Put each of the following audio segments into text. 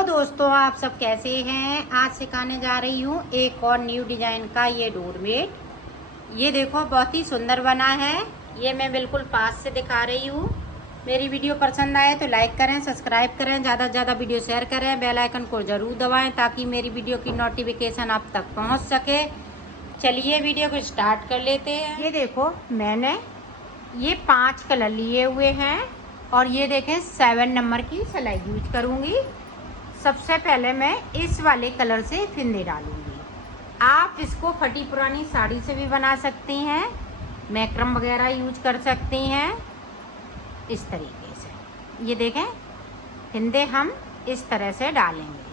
Hello दोस्तों, आप सब कैसे हैं। आज सिखाने जा रही हूँ एक और न्यू डिजाइन का ये डोरमेट। ये देखो बहुत ही सुंदर बना है। ये मैं बिल्कुल पास से दिखा रही हूँ। मेरी वीडियो पसंद आए तो लाइक करें, सब्सक्राइब करें, ज़्यादा से ज़्यादा वीडियो शेयर करें, बेल आइकन को ज़रूर दबाएं ताकि मेरी वीडियो की नोटिफिकेशन आप तक पहुँच सके। चलिए वीडियो को स्टार्ट कर लेते हैं। ये देखो मैंने ये 5 कलर लिए हुए हैं और ये देखें 7 नंबर की सिलाई यूज करूँगी। सबसे पहले मैं इस वाले कलर से फिंदे डालूंगी। आप इसको फटी पुरानी साड़ी से भी बना सकती हैं, मैक्रम वगैरह यूज कर सकती हैं। इस तरीके से ये देखें फिंदे हम इस तरह से डालेंगे।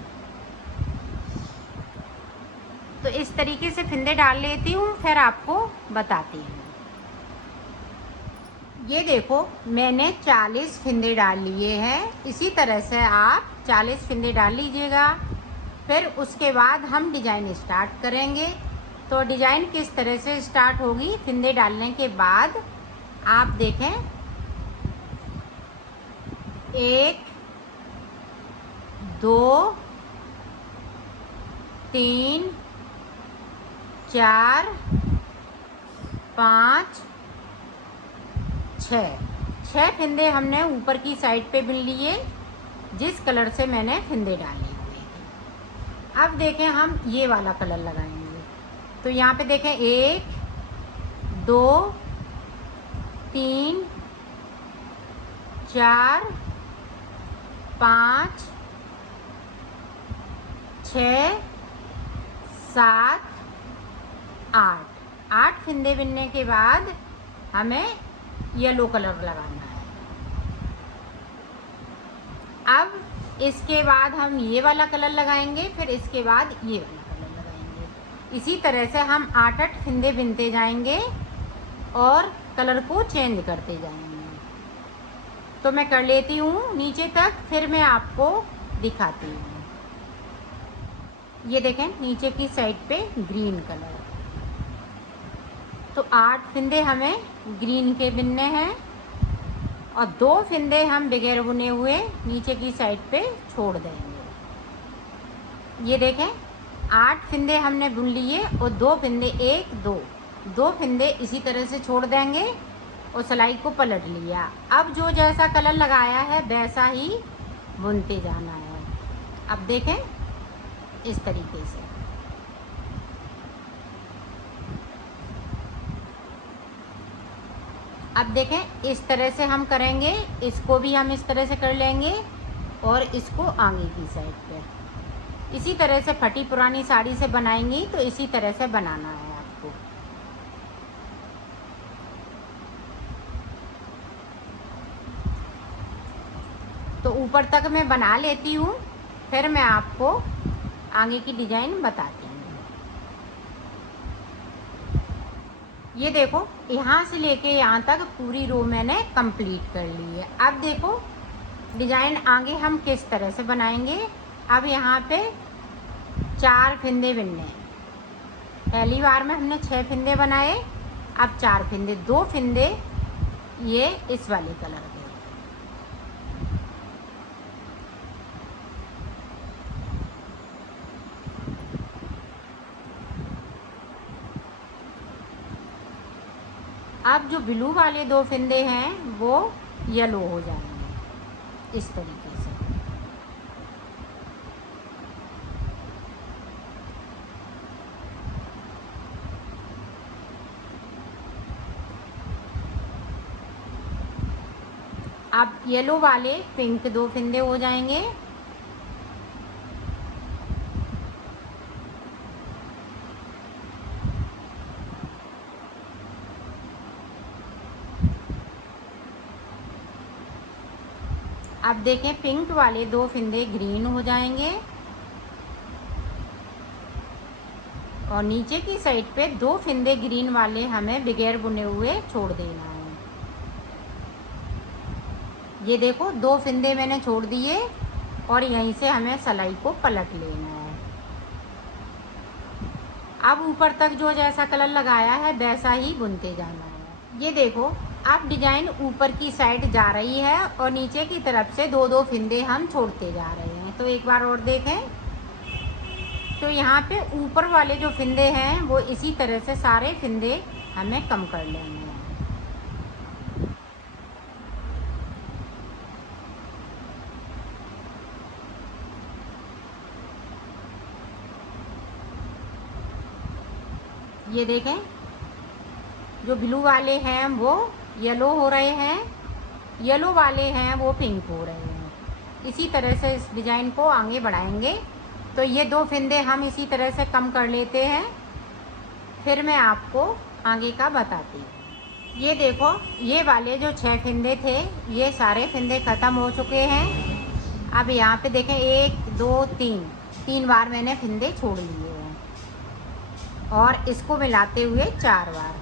तो इस तरीके से फिंदे डाल लेती हूँ, फिर आपको बताती हूँ। ये देखो मैंने 40 फिंदे डाल लिए हैं। इसी तरह से आप 40 फिंदे डाल लीजिएगा। फिर उसके बाद हम डिजाइन स्टार्ट करेंगे। तो डिजाइन किस तरह से स्टार्ट होगी, फिंदे डालने के बाद आप देखें 1 2 3 4 5 6 फिंदे हमने ऊपर की साइड पे बिन लिए, जिस कलर से मैंने फिंदे डाले हुए हैं। अब देखें हम ये वाला कलर लगाएंगे। तो यहाँ पे देखें 1 2 3 4 5 6 7 8 फिंदे बिनने के बाद हमें येलो कलर लगाना है। अब इसके बाद हम ये वाला कलर लगाएंगे, फिर इसके बाद ये वाला कलर लगाएंगे। इसी तरह से हम 8 फिंदे बिनते जाएंगे और कलर को चेंज करते जाएंगे। तो मैं कर लेती हूँ नीचे तक, फिर मैं आपको दिखाती हूँ। ये देखें नीचे की साइड पे ग्रीन कलर। तो 8 फिंदे हमें ग्रीन के बिनने हैं और 2 फिंदे हम बगैर बुने हुए नीचे की साइड पे छोड़ देंगे। ये देखें 8 फिंदे हमने बुन लिए और 2 फिंदे 1 2 फिंदे इसी तरह से छोड़ देंगे और सिलाई को पलट लिया। अब जो जैसा कलर लगाया है वैसा ही बुनते जाना है। अब देखें इस तरीके से। अब देखें इस तरह से हम करेंगे, इसको भी हम इस तरह से कर लेंगे और इसको आगे की साइड पे इसी तरह से फटी पुरानी साड़ी से बनाएंगी। तो इसी तरह से बनाना है आपको। तो ऊपर तक मैं बना लेती हूँ, फिर मैं आपको आगे की डिजाइन बताती हूँ। ये देखो यहाँ से लेके यहाँ तक पूरी रो मैंने कंप्लीट कर ली है। अब देखो डिजाइन आगे हम किस तरह से बनाएंगे। अब यहाँ पे 4 फिंदे बिनने। पहली बार में हमने 6 फिंदे बनाए, अब 4 फिंदे, 2 फिंदे ये इस वाले कलर के। अब जो ब्लू वाले 2 फिंदे हैं वो येलो हो जाएंगे इस तरीके से। अब येलो वाले पिंक 2 फिंदे हो जाएंगे। अब देखें पिंक वाले 2 फिंदे ग्रीन हो जाएंगे और नीचे की साइड पे 2 फिंदे ग्रीन वाले हमें बगैर बुने हुए छोड़ देना है। ये देखो 2 फिंदे मैंने छोड़ दिए और यहीं से हमें सिलाई को पलट लेना है। अब ऊपर तक जो जैसा कलर लगाया है वैसा ही बुनते जाना है। ये देखो अब डिजाइन ऊपर की साइड जा रही है और नीचे की तरफ से दो दो फिंदे हम छोड़ते जा रहे हैं। तो एक बार और देखें, तो यहाँ पे ऊपर वाले जो फिंदे हैं वो इसी तरह से सारे फिंदे हमें कम कर लेने हैं। ये देखें, जो ब्लू वाले हैं वो येलो हो रहे हैं, येलो वाले हैं वो पिंक हो रहे हैं। इसी तरह से इस डिज़ाइन को आगे बढ़ाएंगे। तो ये दो फिंदे हम इसी तरह से कम कर लेते हैं, फिर मैं आपको आगे का बताती हूँ। ये देखो, ये वाले जो 6 फिंदे थे ये सारे फिंदे ख़त्म हो चुके हैं। अब यहाँ पे देखें 1 2 3 बार मैंने फिंदे छोड़ लिए हैं और इसको मिलाते हुए 4 बार।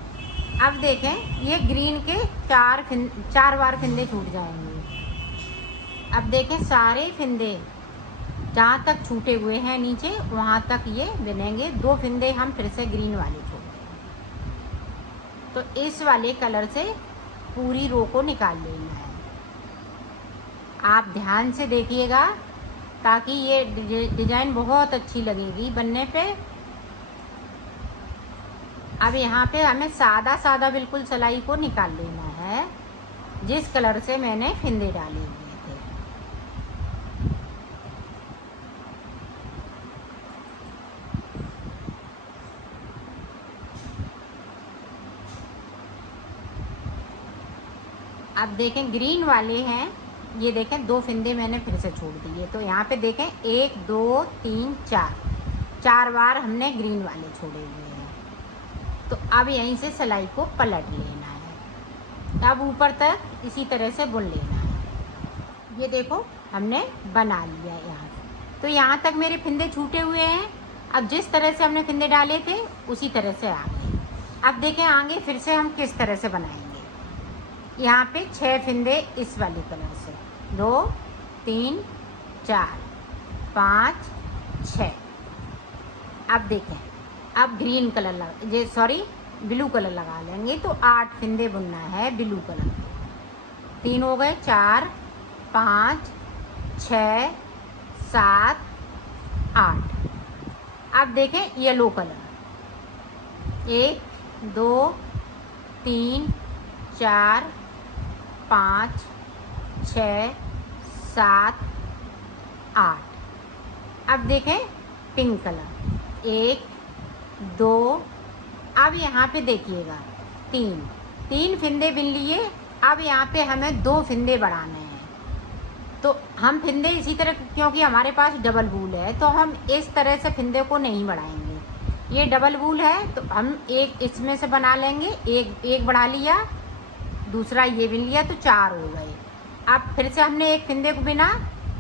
अब देखें, ये ग्रीन के 4 बार फिंदे छूट जाएंगे। अब देखें, सारे फिंदे जहाँ तक छूटे हुए हैं नीचे वहाँ तक ये बनेंगे। 2 फिंदे हम फिर से ग्रीन वाले छोड़ दें। तो इस वाले कलर से पूरी रो को निकाल लेना है। आप ध्यान से देखिएगा ताकि ये डिज़ाइन बहुत अच्छी लगेगी बनने पे। अब यहाँ पे हमें सादा सादा बिल्कुल सिलाई को निकाल लेना है, जिस कलर से मैंने फिंदे डाले हुए थे। अब देखें, ग्रीन वाले हैं, ये देखें 2 फिंदे मैंने फिर से छोड़ दिए। तो यहाँ पे देखें 1 2 3 4 बार हमने ग्रीन वाले छोड़े हुए हैं। तो अब यहीं से सिलाई को पलट लेना है। अब ऊपर तक इसी तरह से बुन लेना है। ये देखो, हमने बना लिया यहाँ। तो यहाँ तक मेरे फिंदे छूटे हुए हैं। अब जिस तरह से हमने फिंदे डाले थे उसी तरह से आगे। अब देखें आगे फिर से हम किस तरह से बनाएंगे। यहाँ पे 6 फिंदे इस वाले कलर से, 2 3 4 5 6। अब देखें, अब ग्रीन कलर ब्लू कलर लगा लेंगे। तो 8 फिंदे बुनना है ब्लू कलर। 3 हो गए, 4 5 6 7 8। अब देखें येलो कलर, 1 2 3 4 5 6 7 8। अब देखें पिंक कलर, 1 2। अब यहाँ पे देखिएगा 3 फिंदे बिन लिए। अब यहाँ पे हमें 2 फिंदे बढ़ाने हैं। तो हम फिंदे इसी तरह, क्योंकि हमारे पास डबल वूल है तो हम इस तरह से फिंदे को नहीं बढ़ाएंगे। ये डबल वूल है तो हम एक इसमें से बना लेंगे। एक बढ़ा लिया, दूसरा ये बिन लिया, तो 4 हो गए। अब फिर से हमने एक फिंदे को बिना।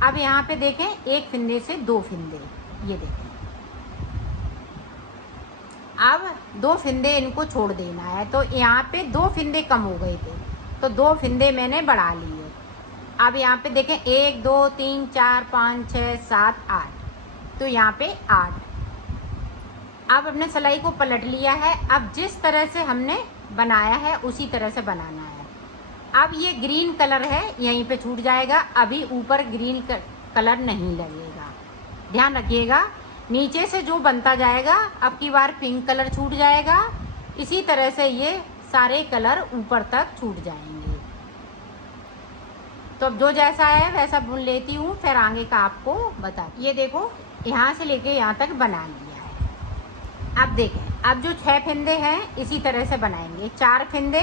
अब यहाँ पे देखें, एक फिंदे से 2 फिंदे, ये देखें। अब 2 फिंदे इनको छोड़ देना है। तो यहाँ पे 2 फिंदे कम हो गए थे तो 2 फिंदे मैंने बढ़ा लिए। अब यहाँ पे देखें 1 2 3 4 5 6 7 8। तो यहाँ पे 8। अब हमने सिलाई को पलट लिया है। अब जिस तरह से हमने बनाया है उसी तरह से बनाना है। अब ये ग्रीन कलर है, यहीं पे छूट जाएगा। अभी ऊपर ग्रीन कलर नहीं लगेगा, ध्यान रखिएगा। नीचे से जो बनता जाएगा, अब की बार पिंक कलर छूट जाएगा। इसी तरह से ये सारे कलर ऊपर तक छूट जाएंगे। तो अब जो जैसा है वैसा बुन लेती हूँ, फिर आगे का आपको बता। ये देखो, यहाँ से लेके यहाँ तक बना लिया है। अब देखें, अब जो 6 फिंदे हैं इसी तरह से बनाएंगे। 4 फिंदे,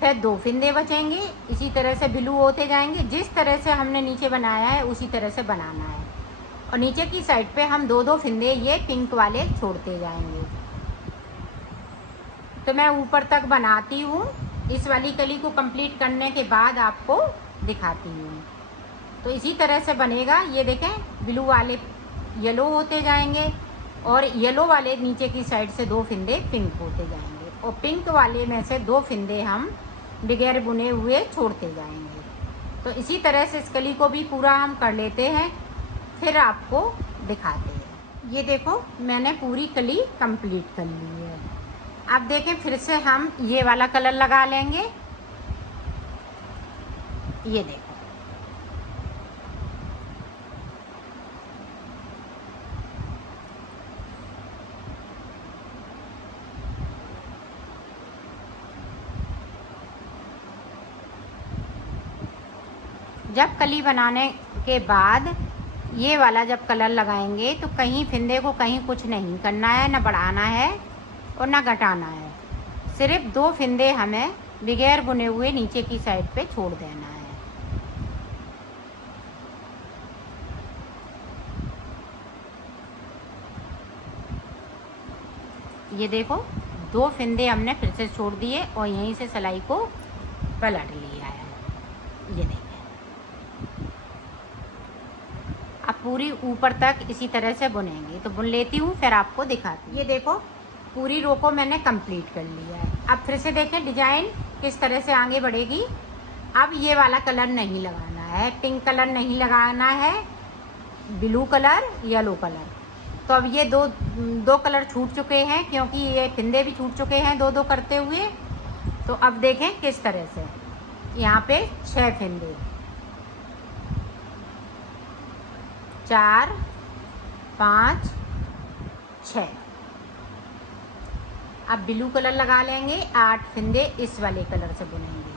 फिर 2 फिंदे बचेंगे। इसी तरह से ब्लू होते जाएंगे। जिस तरह से हमने नीचे बनाया है उसी तरह से बनाना है। और नीचे की साइड पे हम 2 फिंदे ये पिंक वाले छोड़ते जाएंगे। तो मैं ऊपर तक बनाती हूँ। इस वाली कली को कंप्लीट करने के बाद आपको दिखाती हूँ। तो इसी तरह से बनेगा। ये देखें, ब्लू वाले येलो होते जाएंगे और येलो वाले नीचे की साइड से 2 फिंदे पिंक होते जाएंगे और पिंक वाले में से 2 फिंदे हम बगैर बुने हुए छोड़ते जाएंगे। तो इसी तरह से इस कली को भी पूरा हम कर लेते हैं, फिर आपको दिखाते हैं। ये देखो, मैंने पूरी कली कंप्लीट कर ली है। अब देखें, फिर से हम ये वाला कलर लगा लेंगे। ये देखो, जब कली बनाने के बाद ये वाला जब कलर लगाएंगे तो कहीं फिंदे को कहीं कुछ नहीं करना है, ना बढ़ाना है और ना घटाना है। सिर्फ 2 फिंदे हमें बगैर बुने हुए नीचे की साइड पे छोड़ देना है। ये देखो, 2 फिंदे हमने फिर से छोड़ दिए और यहीं से सिलाई को पलट लिया है। ये देखिए, अब पूरी ऊपर तक इसी तरह से बुनेंगे। तो बुन लेती हूँ फिर आपको दिखाती हूँ। ये देखो, पूरी रो को मैंने कंप्लीट कर लिया है। अब फिर से देखें डिजाइन किस तरह से आगे बढ़ेगी। अब ये वाला कलर नहीं लगाना है, पिंक कलर नहीं लगाना है, ब्लू कलर, येलो कलर। तो अब ये दो कलर छूट चुके हैं, क्योंकि ये फिंदे भी छूट चुके हैं 2-2 करते हुए। तो अब देखें किस तरह से, यहाँ पे 6 फिंदे, 4, 5, 6। अब ब्लू कलर लगा लेंगे, 8 फिंदे इस वाले कलर से बुनेंगे।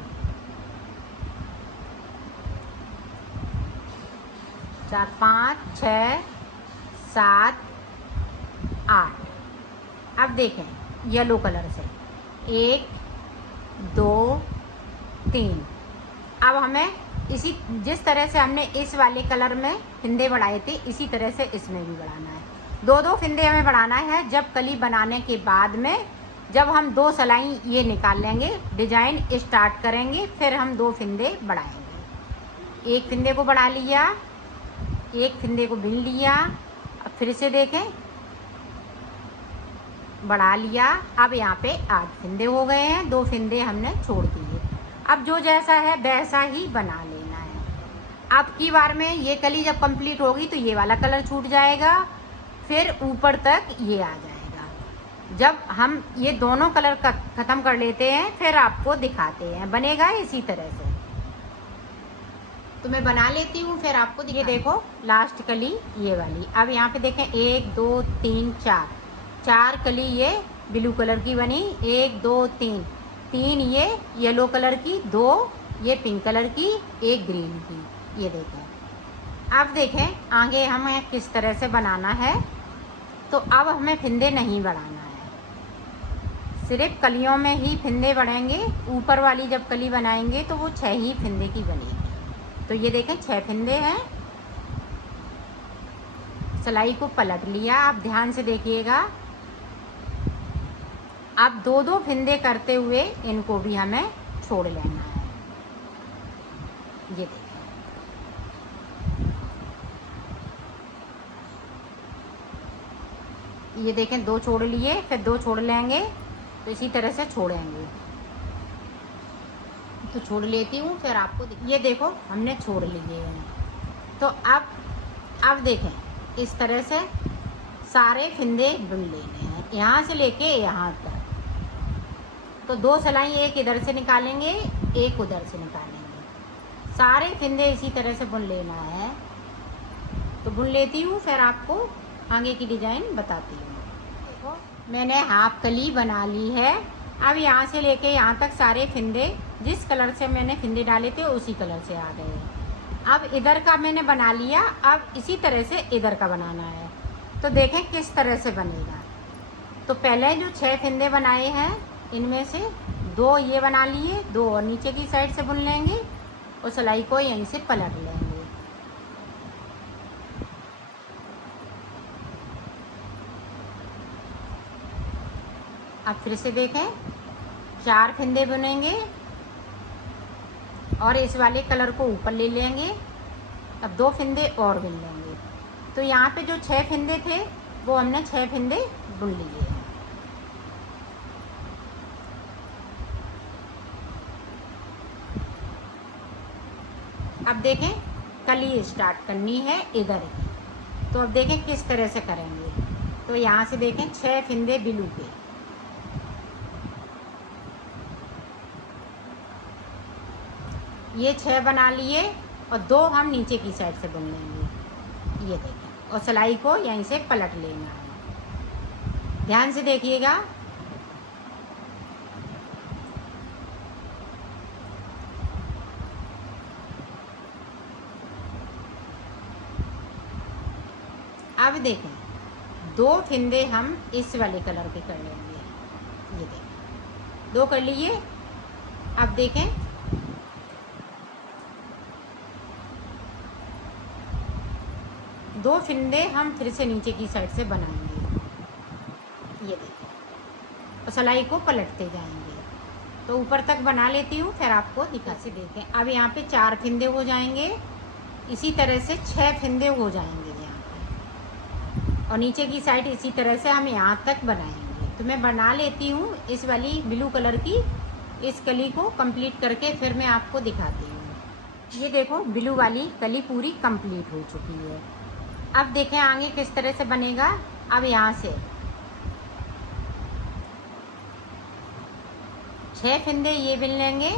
चार, 5, 6, 7, 8। अब देखें येलो कलर से 1, 2, 3। अब हमें इसी जिस तरह से हमने इस वाले कलर में फिंदे बढ़ाए थे, इसी तरह से इसमें भी बढ़ाना है। 2-2 फिंदे हमें बढ़ाना है। जब कली बनाने के बाद में जब हम 2 सिलाई ये निकाल लेंगे, डिजाइन स्टार्ट करेंगे, फिर हम 2 फिंदे बढ़ाएंगे। 1 फिंदे को बढ़ा लिया, 1 फिंदे को बिन लिया, अब फिर से देखें बढ़ा लिया। अब यहाँ पे 8 फिंदे हो गए हैं, 2 फिंदे हमने छोड़ दिए। अब जो जैसा है वैसा ही बना लेना है। अब की बार में ये कली जब कंप्लीट होगी तो ये वाला कलर छूट जाएगा, फिर ऊपर तक ये आ जाएगा। जब हम ये दोनों कलर का ख़त्म कर लेते हैं फिर आपको दिखाते हैं, बनेगा इसी तरह से। तो मैं बना लेती हूँ फिर आपको। ये देखो लास्ट कली ये वाली। अब यहाँ पे देखें 1, 2, 3, 4 कली ये ब्लू कलर की बनी। 1, 2, 3 ये येलो कलर की, 2 ये पिंक कलर की, 1 ग्रीन की। ये देखें। अब देखें आगे हमें किस तरह से बनाना है। तो अब हमें फिंदे नहीं बढ़ाना है, सिर्फ कलियों में ही फिंदे बढ़ेंगे। ऊपर वाली जब कली बनाएंगे तो वो 6 ही फिंदे की बनेगी। तो ये देखें 6 फिंदे हैं। सिलाई को पलट लिया, आप ध्यान से देखिएगा। अब 2-2 फिंदे करते हुए इनको भी हमें छोड़ लेना है। ये देखिए, ये देखें 2 छोड़ लिए, फिर 2 छोड़ लेंगे, तो इसी तरह से छोड़ेंगे। तो छोड़ लेती हूँ फिर आपको। ये देखो हमने छोड़ लिए हैं। तो अब देखें इस तरह से सारे फिंदे बुन लेने हैं, यहाँ से लेके यहाँ तक। तो 2 सिलाई एक इधर से निकालेंगे, एक उधर से निकालेंगे। सारे फिंदे इसी तरह से बुन लेना है। तो बुन लेती हूँ फिर आपको आगे की डिजाइन बताती हूँ। देखो मैंने हाफ कली बना ली है। अब यहाँ से लेके यहाँ तक सारे फिंदे जिस कलर से मैंने फिंदे डाले थे उसी कलर से आ गए। अब इधर का मैंने बना लिया, अब इसी तरह से इधर का बनाना है। तो देखें किस तरह से बनेगा। तो पहले जो 6 फिंदे बनाए हैं इनमें से 2 ये बना लिए, 2 और नीचे की साइड से बुन लेंगे और सिलाई को यहीं से पलट लेंगे। अब फिर से देखें 4 फिंदे बुनेंगे और इस वाले कलर को ऊपर ले लेंगे। अब 2 फिंदे और बुन लेंगे। तो यहाँ पे जो 6 फिंदे थे वो हमने 6 फिंदे बुन लिए हैं। अब देखें कली स्टार्ट करनी है इधर की। तो अब देखें किस तरह से करेंगे। तो यहाँ से देखें 6 फिंदे ब्लू के, ये 6 बना लिए और 2 हम नीचे की साइड से बुन लेंगे। ये देखें, और सिलाई को यहीं से पलट लेना है। ध्यान से देखिएगा। अब देखें, 2 फिंदे हम इस वाले कलर के कर लेंगे। ये देखें, 2 कर लिए। अब देखें, दो फिंदे हम फिर से नीचे की साइड से बनाएंगे। ये देखें, और सिलाई को पलटते जाएंगे। तो ऊपर तक बना लेती हूँ, फिर आपको दिखा से देखें। अब यहाँ पे 4 फिंदे हो जाएंगे, इसी तरह से 6 फिंदे हो जाएंगे यहाँ पे, और नीचे की साइड इसी तरह से हम यहाँ तक बनाएंगे। तो मैं बना लेती हूँ इस वाली ब्लू कलर की इस कली को कंप्लीट करके, फिर मैं आपको दिखाती हूँ। ये देखो, ब्लू वाली कली पूरी कंप्लीट हो चुकी है। अब देखें आगे किस तरह से बनेगा। अब यहाँ से 6 फिंदे ये बिन लेंगे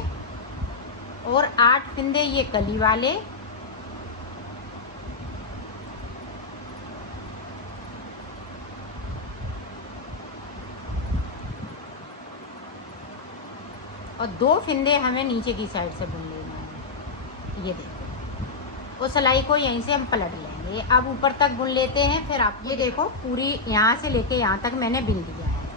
और 8 फिंदे ये कली वाले, और 2 फिंदे हमें नीचे की साइड से बुन लेना है। ये देखो, और सिलाई को यहीं से हम पलट लेंगे। अब ऊपर तक बुन लेते हैं, फिर आप ये देखो पूरी यहाँ से लेके यहाँ तक मैंने बिन दिया है।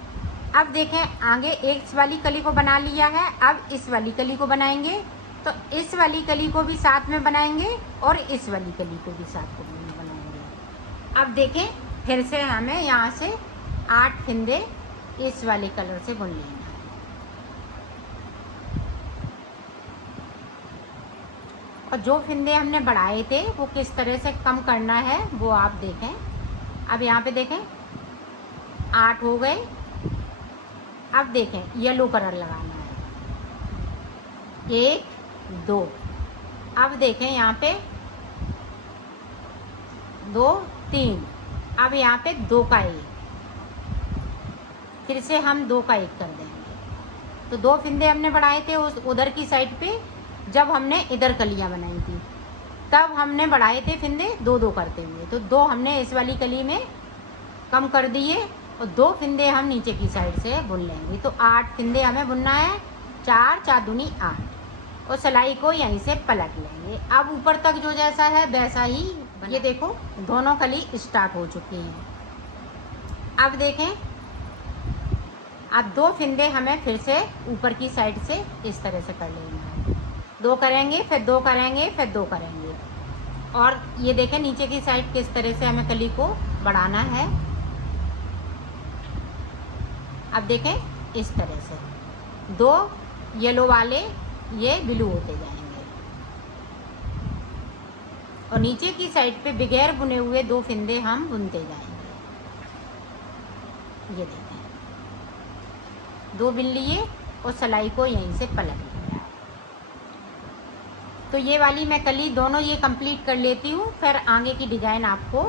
अब देखें, आगे एक वाली कली को बना लिया है, अब इस वाली कली को बनाएंगे। तो इस वाली कली को भी साथ में बनाएंगे और इस वाली कली को भी साथ में बनाएंगे। अब देखें, फिर से हमें यहाँ से 8 फिंदे इस वाले कलर से बुन लेना है। और जो फिंदे हमने बढ़ाए थे वो किस तरह से कम करना है वो आप देखें। अब यहाँ पे देखें 8 हो गए। अब देखें, येलो कलर लगाना है, 1 2। अब देखें यहाँ पे 2 3। अब यहाँ पे 2 का 1, फिर से हम 2 का 1 कर देंगे। तो 2 फिंदे हमने बढ़ाए थे उस उधर की साइड पे, जब हमने इधर कलियां बनाई थी तब हमने बढ़ाए थे फिंदे 2 2 करते हुए। तो 2 हमने इस वाली कली में कम कर दिए और 2 फिंदे हम नीचे की साइड से बुन लेंगे। तो 8 फिंदे हमें बुनना है, 4 4 दूनी 8, और सिलाई को यहीं से पलट लेंगे। अब ऊपर तक जो जैसा है वैसा ही। ये देखो, दोनों कली स्टार्ट हो चुकी हैं। अब देखें, अब 2 फिंदे हमें फिर से ऊपर की साइड से इस तरह से कर लेना है। 2 करेंगे, फिर 2 करेंगे, फिर 2 करेंगे। और ये देखें नीचे की साइड किस तरह से हमें कली को बढ़ाना है। अब देखें इस तरह से 2 येलो वाले ये ब्लू होते जाएंगे, और नीचे की साइड पे बगैर बुने हुए 2 फिंदे हम बुनते जाएंगे। ये देखें, 2 बिन लिए और सिलाई को यहीं से पलट लिया। तो ये वाली मैं कली दोनों ये कंप्लीट कर लेती हूँ, फिर आगे की डिज़ाइन आपको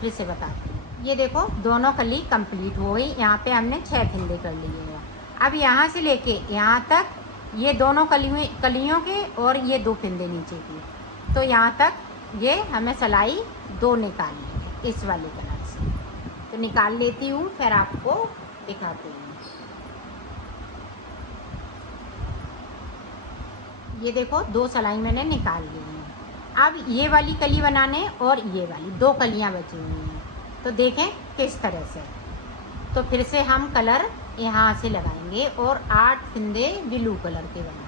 फिर से बताती हूँ। ये देखो, दोनों कली कंप्लीट हो गई। यहाँ पे हमने 6 फिंदे कर लिए हैं। अब यहाँ से लेके यहाँ तक ये दोनों कलियों के और ये 2 फिंदे नीचे की, तो यहाँ तक ये हमें सिलाई 2 निकालनी है इस वाले कलर से। तो निकाल लेती हूँ, फिर आपको दिखाती हूँ। ये देखो, 2 सिलाई मैंने निकाल ली हैं। अब ये वाली कली बनाने और ये वाली 2 कलियां बची हुई हैं। तो देखें किस तरह से। तो फिर से हम कलर यहाँ से लगाएंगे और 8 फिंदे ब्लू कलर के बनाएंगे।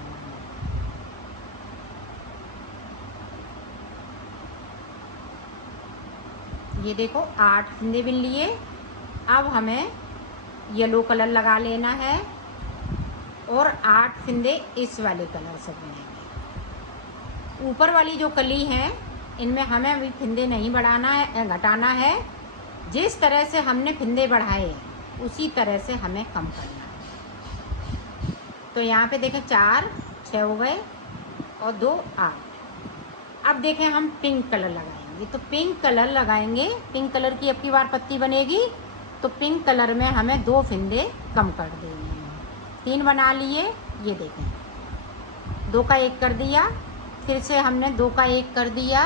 ये देखो, 8 फिंदे बिन लिए। अब हमें येलो कलर लगा लेना है और 8 फिंदे इस वाले कलर से बुनेंगे। ऊपर वाली जो कली है इनमें हमें अभी फिंदे नहीं बढ़ाना है, घटाना है। जिस तरह से हमने फिंदे बढ़ाए उसी तरह से हमें कम करना है। तो यहाँ पे देखें 4 6 हो गए और 2 8। अब देखें हम पिंक कलर लगाएंगे। तो पिंक कलर लगाएंगे, पिंक कलर की अब की बार पत्ती बनेगी। तो पिंक कलर में हमें 2 फिंदे कम कर देंगे। 3 बना लिए। ये देखें, 2 का 1 कर दिया फिर से हमने 2 का 1 कर दिया।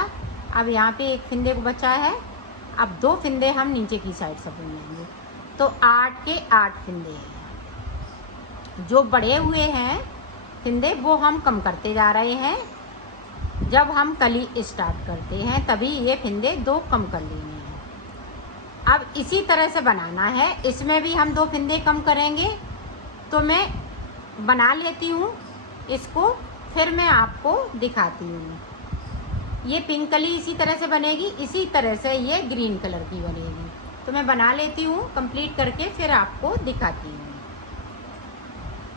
अब यहाँ पे एक फिंदे को बचा है, अब 2 फिंदे हम नीचे की साइड से बुनेंगे। तो 8 के 8 फिंदे हैं। जो बढ़े हुए हैं फिंदे वो हम कम करते जा रहे हैं। जब हम कली स्टार्ट करते हैं तभी ये फिंदे 2 कम कर लेने हैं। अब इसी तरह से बनाना है, इसमें भी हम 2 फिंदे कम करेंगे। तो मैं बना लेती हूँ इसको, फिर मैं आपको दिखाती हूँ। ये पिंक कली इसी तरह से बनेगी, इसी तरह से ये ग्रीन कलर की बनेगी। तो मैं बना लेती हूँ कंप्लीट करके, फिर आपको दिखाती हूँ।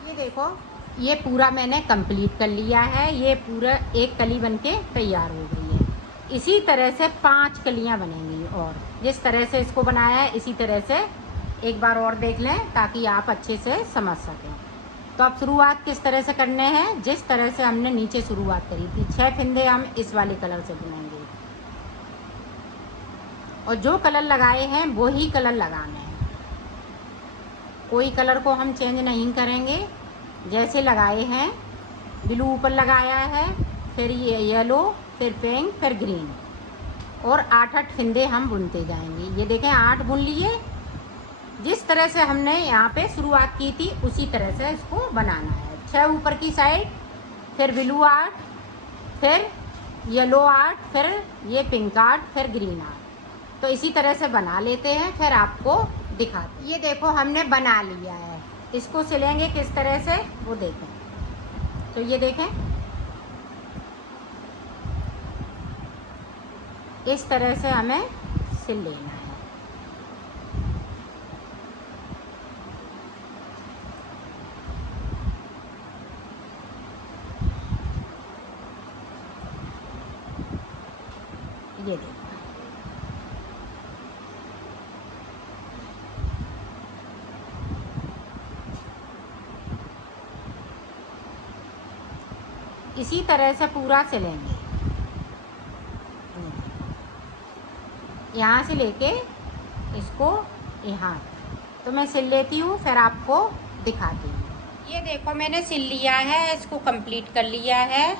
ये देखो, ये पूरा मैंने कंप्लीट कर लिया है। ये पूरा एक कली बनके तैयार हो गई है। इसी तरह से 5 कलियाँ बनेंगी, और जिस तरह से इसको बनाया है इसी तरह से एक बार और देख लें ताकि आप अच्छे से समझ सकें। तो अब शुरुआत किस तरह से करने हैं, जिस तरह से हमने नीचे शुरुआत करी थी। 6 फिंदे हम इस वाले कलर से बुनेंगे, और जो कलर लगाए हैं वो ही कलर लगाने हैं। कोई कलर को हम चेंज नहीं करेंगे। जैसे लगाए हैं, ब्लू ऊपर लगाया है, फिर ये येलो, फिर पिंक, फिर ग्रीन, और 8-8 फिंदे हम बुनते जाएंगे। ये देखें 8 बुन लिए। जिस तरह से हमने यहाँ पे शुरुआत की थी उसी तरह से इसको बनाना है। 6 ऊपर की साइड, फिर ब्लू 8, फिर येलो 8, फिर ये पिंक 8, फिर ग्रीन 8। तो इसी तरह से बना लेते हैं, फिर आपको दिखाते हैं। ये देखो हमने बना लिया है। इसको सिलेंगे किस तरह से वो देखें। तो ये देखें, इस तरह से हमें सिल लेना है। ये देखो, इसी तरह से पूरा सिलेंगे, यहाँ से लेके इसको यहाँ। तो मैं सिल लेती हूँ, फिर आपको दिखाती हूँ। ये देखो मैंने सिल लिया है, इसको कंप्लीट कर लिया है।